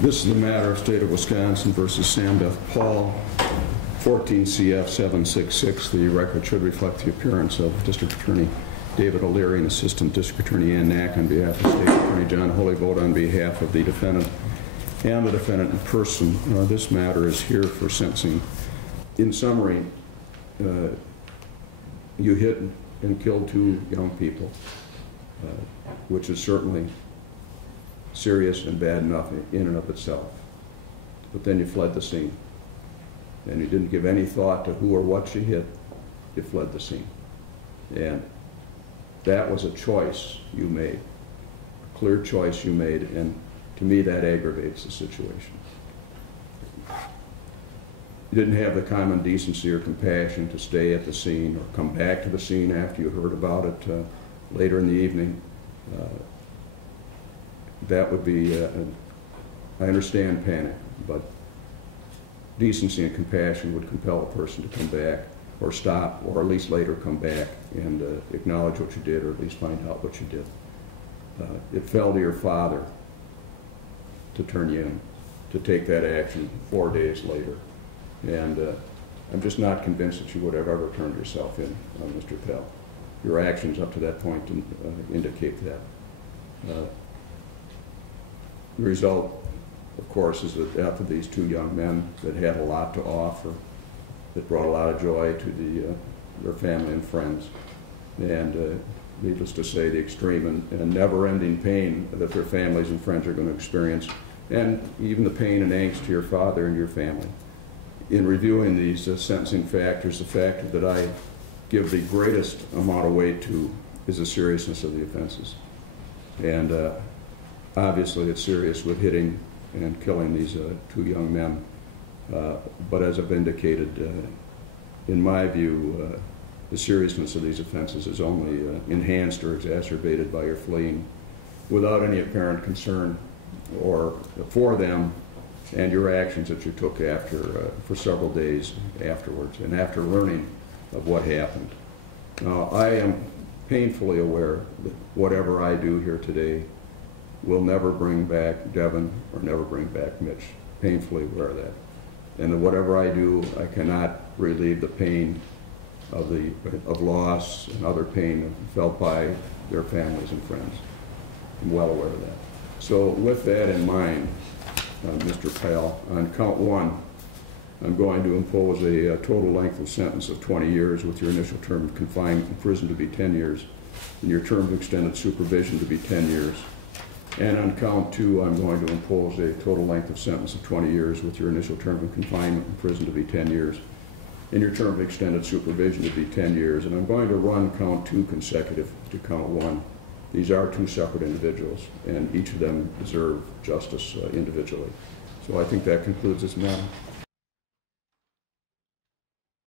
This is the matter of State of Wisconsin versus Sambath Pal, 14 CF 766. The record should reflect the appearance of District Attorney David O'Leary and Assistant District Attorney Ann Knack on behalf of State Attorney John Holyvold on behalf of the defendant and the defendant in person. This matter is here for sentencing. In summary, you hit and killed two young people, which is certainly serious and bad enough in and of itself. But then you fled the scene. And you didn't give any thought to who or what you hit. You fled the scene. And that was a choice you made, a clear choice you made, and to me that aggravates the situation. You didn't have the common decency or compassion to stay at the scene or come back to the scene after you heard about it later in the evening. That would be, I understand panic, but decency and compassion would compel a person to come back or stop, or at least later come back and acknowledge what you did, or at least find out what you did. It fell to your father to turn you in, to take that action 4 days later. And I'm just not convinced that you would have ever turned yourself in, Mr. Pell. Your actions up to that point indicate that. The result, of course, is the death of these two young men that had a lot to offer, that brought a lot of joy to their family and friends, and needless to say, the extreme and never-ending pain that their families and friends are going to experience, and even the pain and angst to your father and your family. In reviewing these sentencing factors, the factor that I give the greatest amount of weight to is the seriousness of the offenses. And obviously it's serious with hitting and killing these two young men. But as I've indicated, in my view, the seriousness of these offenses is only enhanced or exacerbated by your fleeing without any apparent concern or for them and your actions that you took after for several days afterwards and after learning of what happened. Now, I am painfully aware that whatever I do here today will never bring back Devin or never bring back Mitch. Painfully aware of that. And that whatever I do, I cannot relieve the pain of loss and other pain felt by their families and friends. I'm well aware of that. So with that in mind, Mr. Pal, on count one, I'm going to impose a total length of sentence of 20 years with your initial term of confinement in prison to be 10 years and your term of extended supervision to be 10 years. And on count two, I'm going to impose a total length of sentence of 20 years with your initial term of confinement in prison to be 10 years and your term of extended supervision to be 10 years. And I'm going to run count two consecutive to count one. These are two separate individuals, and each of them deserve justice individually. So I think that concludes this matter.